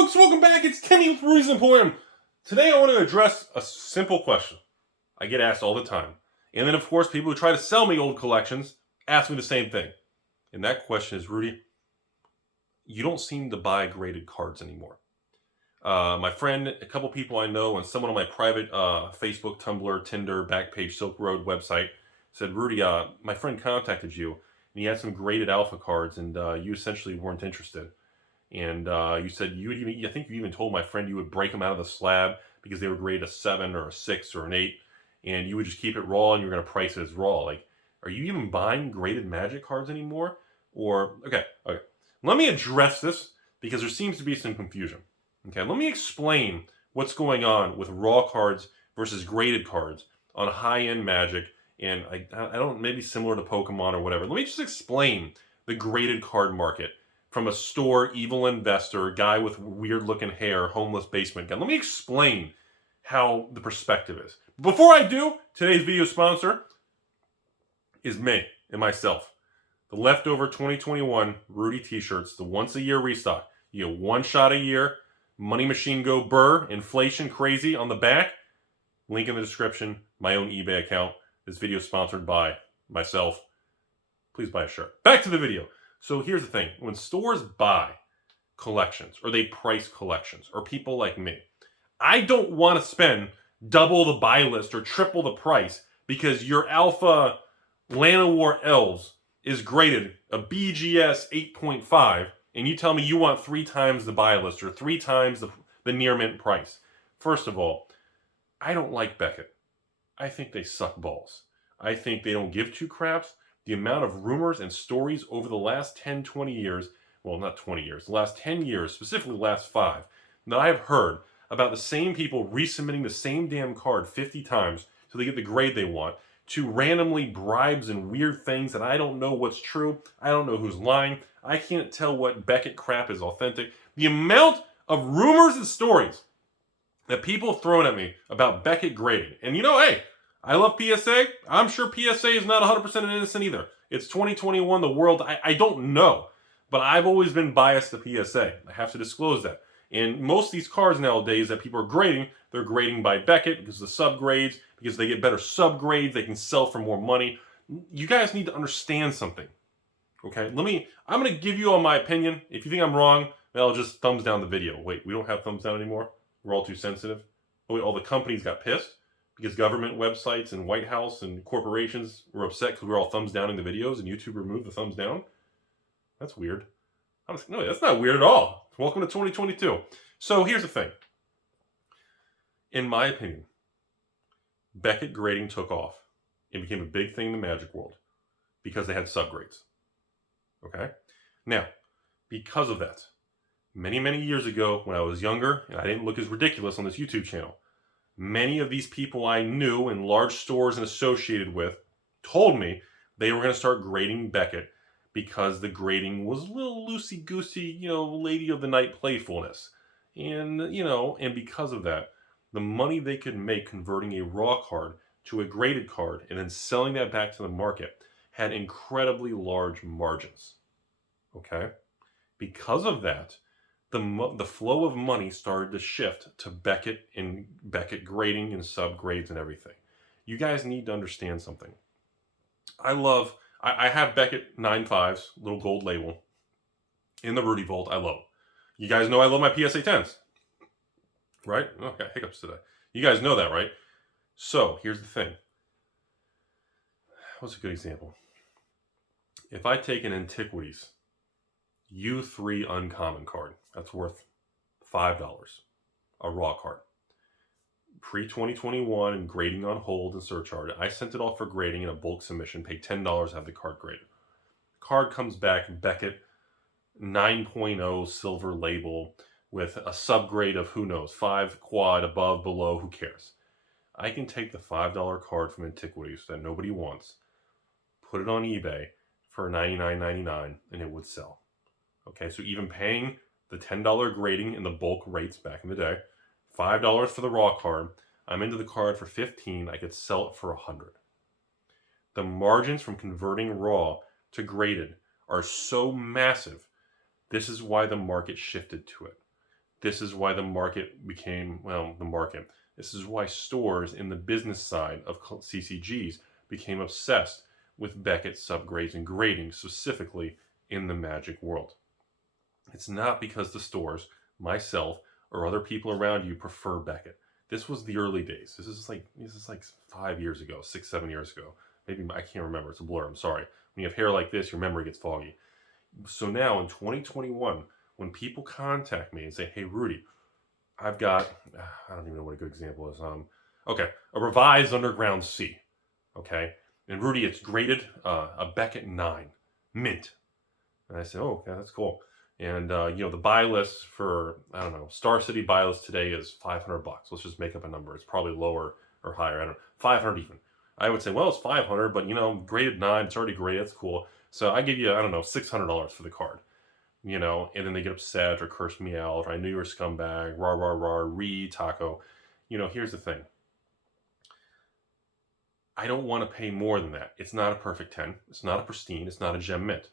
folks, welcome back. It's Timmy with Rudy's Emporium. Today I want to address a simple question I get asked all the time. And then, of course, people who try to sell me old collections ask me the same thing. And that question is, Rudy, you don't seem to buy graded cards anymore. My friend, a couple people I know, and someone on my private Facebook, Tumblr, Tinder, Backpage, Silk Road website said, Rudy, my friend contacted you, and he had some graded alpha cards, and you essentially weren't interested. And you said I think you even told my friend you would break them out of the slab because they were graded a 7 or a 6 or an 8, and you would just keep it raw and you're going to price it as raw. Like, are you even buying graded Magic cards anymore? Or, okay. Let me address this because there seems to be some confusion. Okay, let me explain what's going on with raw cards versus graded cards on high-end Magic, and I don't, maybe similar to Pokemon or whatever. Let me just explain the graded card market from a store, evil investor, guy with weird-looking hair, homeless basement guy. Let me explain how the perspective is. Before I do, today's video sponsor is me and myself. The Leftover 2021 Rudy t-shirts, the once-a-year restock. You get one shot a year. Money Machine Go Brrr, inflation crazy on the back. Link in the description. My own eBay account. This video is sponsored by myself. Please buy a shirt. Back to the video. So here's the thing. When stores buy collections, or they price collections, or people like me, I don't want to spend double the buy list or triple the price because your Alpha Llanowar Elves is graded a BGS 8.5, and you tell me you want 3 times the buy list or 3 times the near mint price. First of all, I don't like Beckett. I think they suck balls. I think they don't give two craps. The amount of rumors and stories over the last 10, 20 years, well, not 20 years, the last 10 years, specifically the last 5, that I have heard about the same people resubmitting the same damn card 50 times so they get the grade they want, to randomly bribes and weird things that I don't know what's true. I don't know who's lying. I can't tell what Beckett crap is authentic. The amount of rumors and stories that people have thrown at me about Beckett Grading. And you know, hey, I love PSA. I'm sure PSA is not 100% innocent either. It's 2021, the world, I don't know. But I've always been biased to PSA. I have to disclose that. And most of these cards nowadays that people are grading, they're grading by Beckett because of the subgrades, because they get better subgrades, they can sell for more money. You guys need to understand something. Okay, I'm going to give you all my opinion. If you think I'm wrong, I'll just thumbs down the video. Wait, we don't have thumbs down anymore? We're all too sensitive? Oh, wait, all the companies got pissed because government websites and White House and corporations were upset because we're all thumbs downing the videos and YouTube removed the thumbs down? That's weird. No, that's not weird at all. Welcome to 2022. So here's the thing. In my opinion, Beckett Grading took off. It became a big thing in the Magic world because they had subgrades. Okay? Now, because of that, many, many years ago when I was younger and I didn't look as ridiculous on this YouTube channel, many of these people I knew in large stores and associated with told me they were going to start grading Beckett because the grading was a little loosey-goosey, lady of the night playfulness. And, and because of that, the money they could make converting a raw card to a graded card and then selling that back to the market had incredibly large margins. Okay? Because of that, the flow of money started to shift to Beckett and Beckett Grading and subgrades and everything. You guys need to understand something. I have Beckett 9.5s, little gold label, in the Rudy Vault. I love them. You guys know I love my PSA 10s. Right? Oh, I got hiccups today. You guys know that, right? So, here's the thing. What's a good example? If I take an Antiquities U3 Uncommon card, that's worth $5, a raw card. Pre-2021 and grading on hold and surcharge. I sent it off for grading in a bulk submission, paid $10 to have the card graded. Card comes back, Beckett 9.0 silver label with a subgrade of who knows, 5 quad, above, below, who cares. I can take the $5 card from Antiquities that nobody wants, put it on eBay for $99.99, and it would sell. Okay, so even paying the $10 grading in the bulk rates back in the day, $5 for the raw card, I'm into the card for $15, I could sell it for $100. The margins from converting raw to graded are so massive. This is why the market shifted to it. This is why the market became, well, the market. This is why stores in the business side of CCGs became obsessed with Beckett subgrades and grading, specifically in the Magic world. It's not because the stores, myself, or other people around you prefer Beckett. This was the early days. This is like 5 years ago, 6, 7 years ago. Maybe, I can't remember. It's a blur. I'm sorry. When you have hair like this, your memory gets foggy. So now in 2021, when people contact me and say, "Hey, Rudy, I've got," I don't even know what a good example is. Okay, a revised Underground C. Okay, and Rudy, it's graded a Beckett 9, mint. And I say, "Oh, okay, that's cool." And the buy list for, I don't know, Star City buy list today is $500. Let's just make up a number. It's probably lower or higher. I don't know, 500 even. I would say, well, it's 500, but graded 9, it's already graded. That's cool. So I give you, I don't know, $600 for the card. And then they get upset or curse me out, or I knew you were a scumbag, rah, rah, rah, taco. Here's the thing. I don't want to pay more than that. It's not a perfect 10. It's not a pristine. It's not a gem mint.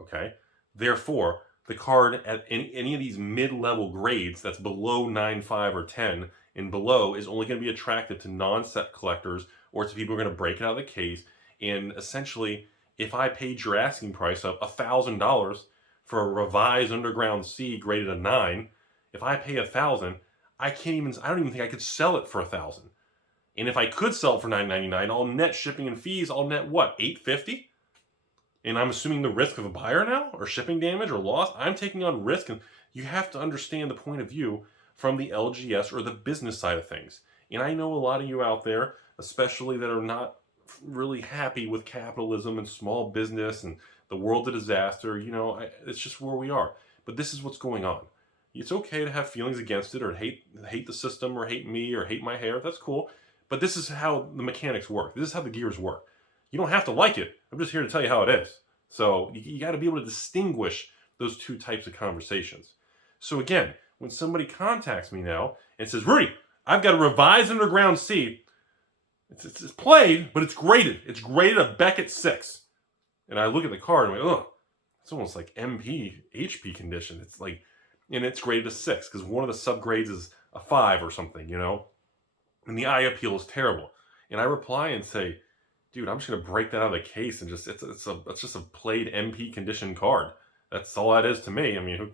Okay? Therefore, the card at any of these mid-level grades that's below 9.5 or 10 and below is only going to be attractive to non-set collectors or to people who are going to break it out of the case. And essentially, if I paid your asking price of $1,000 for a revised Underground C graded a 9, if I pay $1,000, I don't even think I could sell it for $1,000. And if I could sell it for $9.99, I'll net shipping and fees, I'll net what, $8.50? And I'm assuming the risk of a buyer now, or shipping damage or loss. I'm taking on risk, and you have to understand the point of view from the LGS or the business side of things. And I know a lot of you out there, especially that are not really happy with capitalism and small business and the world of disaster. It's just where we are. But this is what's going on. It's okay to have feelings against it, or hate the system, or hate me, or hate my hair. That's cool. But this is how the mechanics work. This is how the gears work. You don't have to like it. I'm just here to tell you how it is. So you got to be able to distinguish those two types of conversations. So again, when somebody contacts me now and says, "Rudy, I've got a revised Underground C. It's played, but it's graded. It's graded a Beckett 6. And I look at the card and I'm like, "Ugh, it's almost like MP, HP condition." It's like, and it's graded a 6 because one of the subgrades is a 5 or something, And the eye appeal is terrible. And I reply and say, "Dude, I'm just gonna break that out of the case and just it's just a played MP condition card. That's all that is to me." And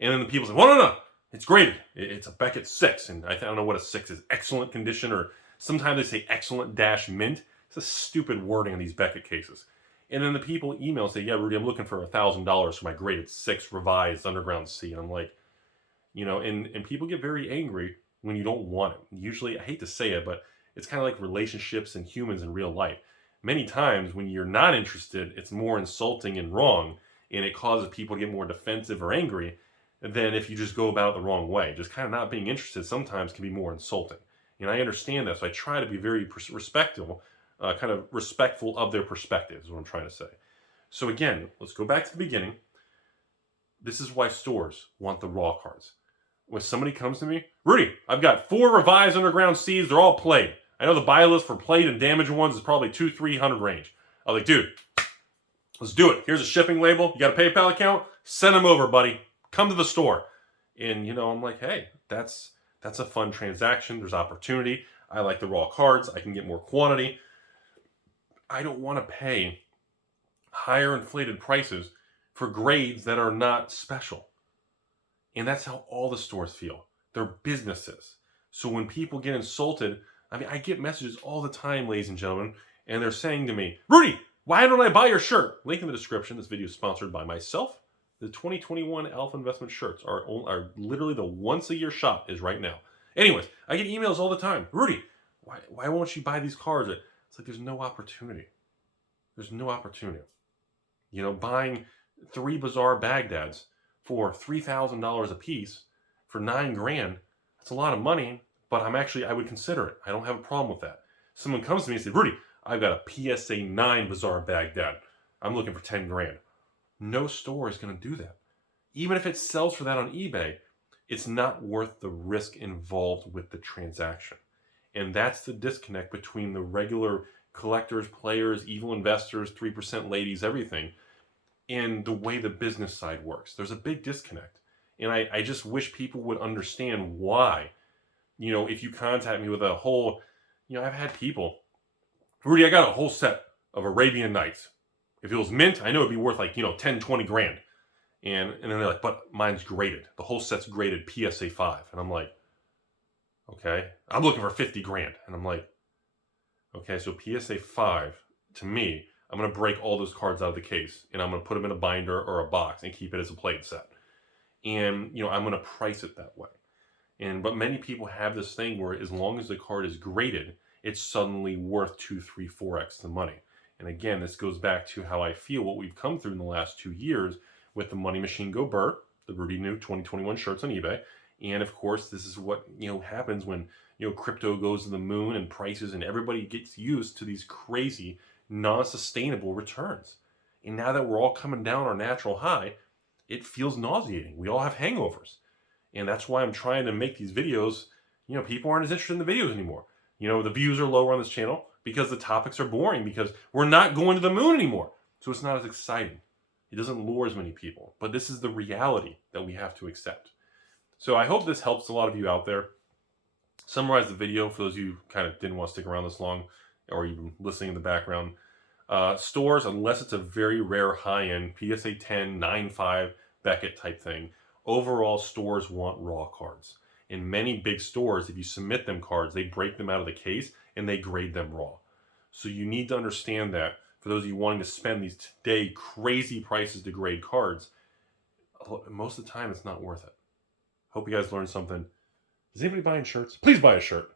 then the people say, "Well, no, it's graded. It's a Beckett 6, and I don't know what a 6 is. Excellent condition, or sometimes they say excellent - mint. It's a stupid wording in these Beckett cases." And then the people email and say, "Yeah, Rudy, I'm looking for $1,000 for my graded 6 revised Underground C." And I'm like, and people get very angry when you don't want it. Usually, I hate to say it, but it's kind of like relationships and humans in real life. Many times when you're not interested, it's more insulting and wrong, and it causes people to get more defensive or angry than if you just go about it the wrong way. Just kind of not being interested sometimes can be more insulting. And I understand that, so I try to be very respectful of their perspective is what I'm trying to say. So again, let's go back to the beginning. This is why stores want the raw cards. When somebody comes to me, "Rudy, I've got 4 revised Underground Cs. They're all played. I know the buy list for played and damaged ones is probably 200-300 range." I was like, "Dude, let's do it. Here's a shipping label. You got a PayPal account? Send them over, buddy. Come to the store." And I'm like, "Hey, that's a fun transaction. There's opportunity. I like the raw cards. I can get more quantity. I don't want to pay higher inflated prices for grades that are not special." And that's how all the stores feel. They're businesses. So when people get insulted, I get messages all the time, ladies and gentlemen, and they're saying to me, "Rudy, why don't I buy your shirt?" Link in the description. This video is sponsored by myself. The 2021 Alpha Investment shirts are literally the once-a-year shop is right now. Anyways, I get emails all the time. "Rudy, why won't you buy these cards?" It's like there's no opportunity. There's no opportunity. Buying 3 Bizarre Bagdads for $3,000 a piece for $9,000, that's a lot of money, but I would consider it. I don't have a problem with that. Someone comes to me and says, "Rudy, I've got a PSA 9 Bizarre Baghdad. I'm looking for $10,000. No store is going to do that. Even if it sells for that on eBay, it's not worth the risk involved with the transaction. And that's the disconnect between the regular collectors, players, evil investors, 3% ladies, everything, and the way the business side works. There's a big disconnect. And I just wish people would understand why. You know, if you contact me with a whole, you know, I've had people, Rudy, I got a whole set of Arabian Nights. If it was mint, I know it'd be worth like, you know, 10, 20 grand. And then they're like, but mine's graded. The whole set's graded PSA 5. And I'm like, okay, I'm looking for 50 grand. And I'm like, okay, so PSA 5, to me, I'm going to break all those cards out of the case. And I'm going to put them in a binder or a box and keep it as a played set. And, you know, I'm going to price it that way. But many people have this thing where as long as the card is graded, it's suddenly worth 2, 3, 4x the money. And again, this goes back to how I feel what we've come through in the last 2 years with the Money Machine Go Brrr, the Rudy new 2021 shirts on eBay. And of course, this is what, you know, happens when, you know, crypto goes to the moon and prices and everybody gets used to these crazy, non-sustainable returns. And now that we're all coming down our natural high, it feels nauseating. We all have hangovers. And that's why I'm trying to make these videos. You know, people aren't as interested in the videos anymore. You know, the views are lower on this channel because the topics are boring, because we're not going to the moon anymore. So it's not as exciting. It doesn't lure as many people. But this is the reality that we have to accept. So I hope this helps a lot of you out there. Summarize the video for those of you who kind of didn't want to stick around this long or even listening in the background. Stores, unless it's a very rare high-end PSA 10, 9.5 Beckett type thing, overall stores want raw cards. In many big stores, if you submit them cards, they break them out of the case and they grade them raw. So you need to understand that for those of you wanting to spend these today crazy prices to grade cards, most of the time it's not worth it. Hope you guys learned something. Is anybody buying shirts? Please buy a shirt.